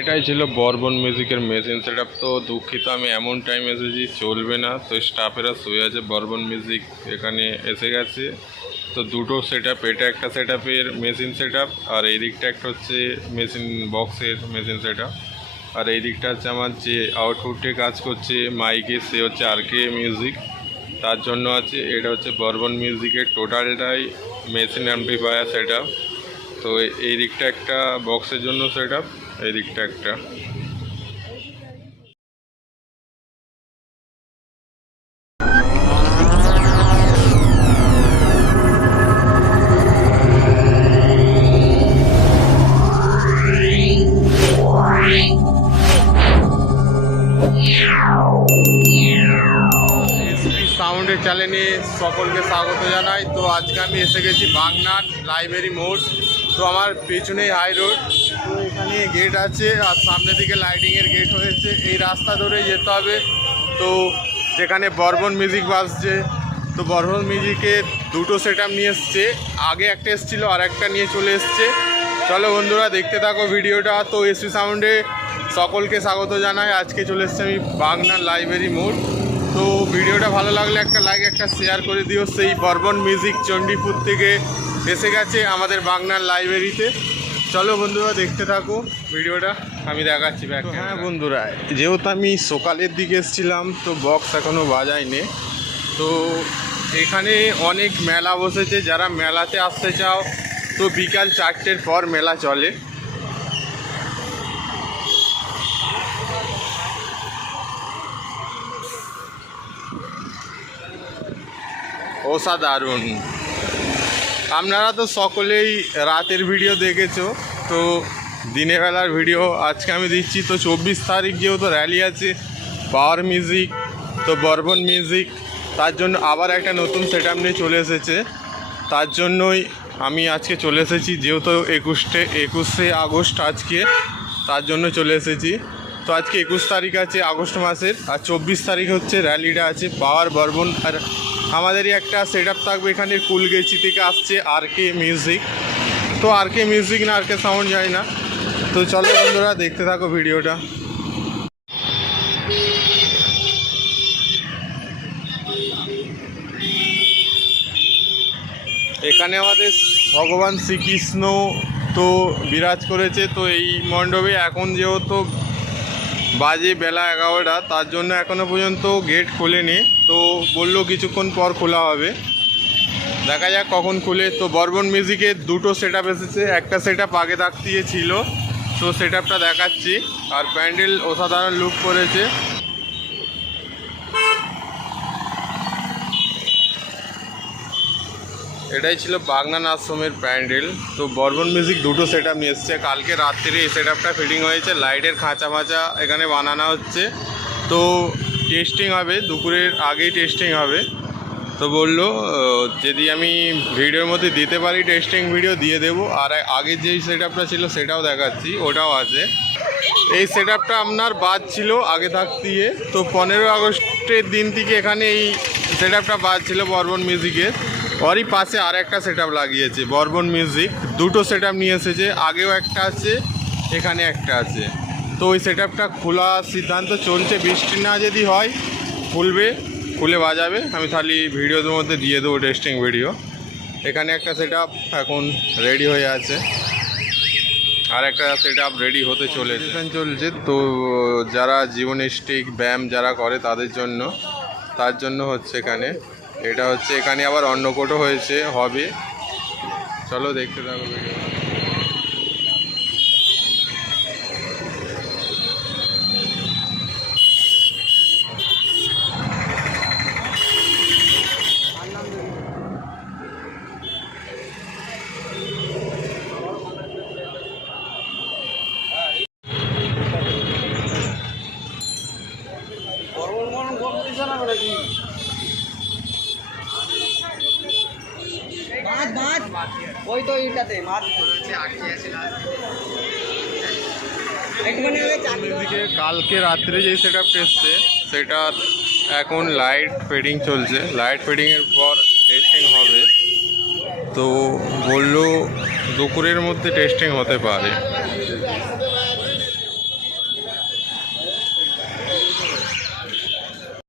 এটাই ছিল বর্বন মিউজিকের মেশিন সেট তো দুঃখিত, আমি এমন টাইম এসেছি, চলবে না। তো স্টাফেরা শুয়ে আছে, বর্বন মিউজিক এখানে এসে গেছে। তো দুটো সেট এটা একটা সেট মেশিন সেট আর এই দিকটা একটা হচ্ছে মেশিন বক্সের মেশিন সেট আর এই দিকটা হচ্ছে আমার যে আউটপুটে কাজ করছে মাইকে সে হচ্ছে আর কে মিউজিক তার জন্য আছে, এটা হচ্ছে বর্বন মিউজিকের টোটালটাই মেশিন অ্যাম্পলিফায়ার সেট তো এই দিকটা একটা বক্সের জন্য সেট আপ এই দিকটা একটা। সাউন্ডের চ্যানেলে সকলকে স্বাগত জানাই। তো আজকে আমি এসে গেছি বাগনান লাইব্রেরি মোড়। তো আমার পেছনেই হাই রোড তো এখানে গেট আছে, আর সামনের দিকে লাইটিংয়ের গেট হয়েছে। এই রাস্তা ধরে যেতে হবে। তো যেখানে বর্বন মিউজিক বাজছে, তো বর্বন মিউজিকের দুটো সেট নিয়ে এসছে। আগে একটা এসেছিল, আর একটা নিয়ে চলে এসছে। চলো বন্ধুরা, দেখতে থাকো ভিডিওটা। তো এসপি সাউন্ডে সকলকে স্বাগত জানাই। আজকে চলে এসেছি আমি বাগনান লাইব্রেরি মোড়। তো ভিডিওটা ভালো লাগলে একটা লাইক একটা শেয়ার করে দিও। সেই বর্বন মিউজিক চণ্ডীপুর থেকে এসে গেছে আমাদের বাগনান লাইব্রেরিতে। চলো বন্ধুরা, দেখতে থাকো ভিডিওটা। আমি দেখাচ্ছি ব্যাক হ্যাঁ বন্ধুরা, যেহেতু আমি সকালের দিকে এসেছিলাম, তো বক্স এখনও বাজায়নি। তো এখানে অনেক মেলা বসেছে। যারা মেলাতে আসতে চাও, তো বিকাল চারটের পর মেলা চলে। অসাধারণ। আপনারা তো সকলেই রাতের ভিডিও দেখেছ, তো দিনের বেলার ভিডিও আজকে আমি দিচ্ছি। তো চব্বিশ তারিখ যেহেতু র্যালি আছে পাওয়ার মিউজিক তো বর্বন মিউজিক তার জন্য আবার একটা নতুন সেট নিয়ে চলে এসেছে। তার জন্যই আমি আজকে চলে এসেছি, যেহেতু একুশে একুশে আগস্ট আজকে, তার জন্য চলে এসেছি। তো আজকে একুশ তারিখ আছে আগস্ট মাসের, আর চব্বিশ তারিখ হচ্ছে র্যালিটা আছে পাওয়ার বর্বন আর আমাদেরই একটা সেট আপ থাকবে এখানে কুলগেছি থেকে আসছে আর কে মিউজিক তো আর কে মিউজিক না আর কে সাউন্ড যায় না। তো চলো বন্ধুরা, দেখতে থাকো ভিডিওটা। এখানে আমাদের ভগবান শ্রীকৃষ্ণ তো বিরাজ করেছে, তো এই মণ্ডপে এখন যেহেতু বাজে বেলা এগারোটা, তার জন্য এখনও পর্যন্ত গেট খোলেনি। তো বলল কিছুক্ষণ পর খোলা হবে। দেখা যাক কখন খুলে। তো বর্বন মিউজিকে দুটো সেট আপ এসেছে। একটা সেট আপ আগে থাকতে ছিল। তো সেট আপটা দেখাচ্ছি। আর প্যান্ডেল অসাধারণ লুক করেছে। এটাই ছিল বাগনান আশ্রমের প্যান্ডেল। তো বর্বন মিউজিক দুটো সেট আপ নিয়ে এসছে। কালকে রাত্রে এই সেট আপটা ফিটিং হয়েছে। লাইটের খাঁচা মাচা এখানে বানানো হচ্ছে। তো টেস্টিং হবে। দুপুরের আগেই টেস্টিং হবে। তো বলল যদি আমি ভিডিওর মধ্যে দিতে পারি টেস্টিং ভিডিও দিয়ে দেবো। আর আগের যেই সেট আপটা ছিল সেটাও দেখাচ্ছি। ওটাও আছে। এই সেট আপনার বাদ ছিল আগে থাক দিয়ে তো পনেরো আগস্টের দিন থেকে এখানে এই সেট আপটা বাদ ছিল বর্বন মিউজিকের। ওরই পাশে আর একটা সেট লাগিয়েছে, বর্বন মিউজিক। দুটো সেট নিয়ে এসেছে, আগেও একটা আছে, এখানে একটা আছে। তো ওই সেট আপটা খোলার সিদ্ধান্ত, চলছে। বৃষ্টি না যদি হয়, খুলবে, খুলে বাজাবে। আমি তাহলে ভিডিওর মধ্যে দিয়ে দেবো টেস্টিং ভিডিও এখানে একটা সেট এখন রেডি হয়ে আছে। আর একটা সেট রেডি হতে চলেছে। চলছে। তো, যারা জীবনিষ্টিক ব্যায়াম যারা করে, তাদের জন্য তার জন্য হচ্ছে এখানে। এটা হচ্ছে এখানে আবার অন্নকোটও হয়েছে, হবে। চলো দেখতে থাকো। ভিডিও ওই তো মাছ। কালকে রাত্রে যে সেট আপটা এসছে সেটার এখন লাইট ফেডিং চলছে। লাইট ফেডিংয়ের পর টেস্টিং হবে। তো বলল দুপুরের মধ্যে টেস্টিং হতে পারে।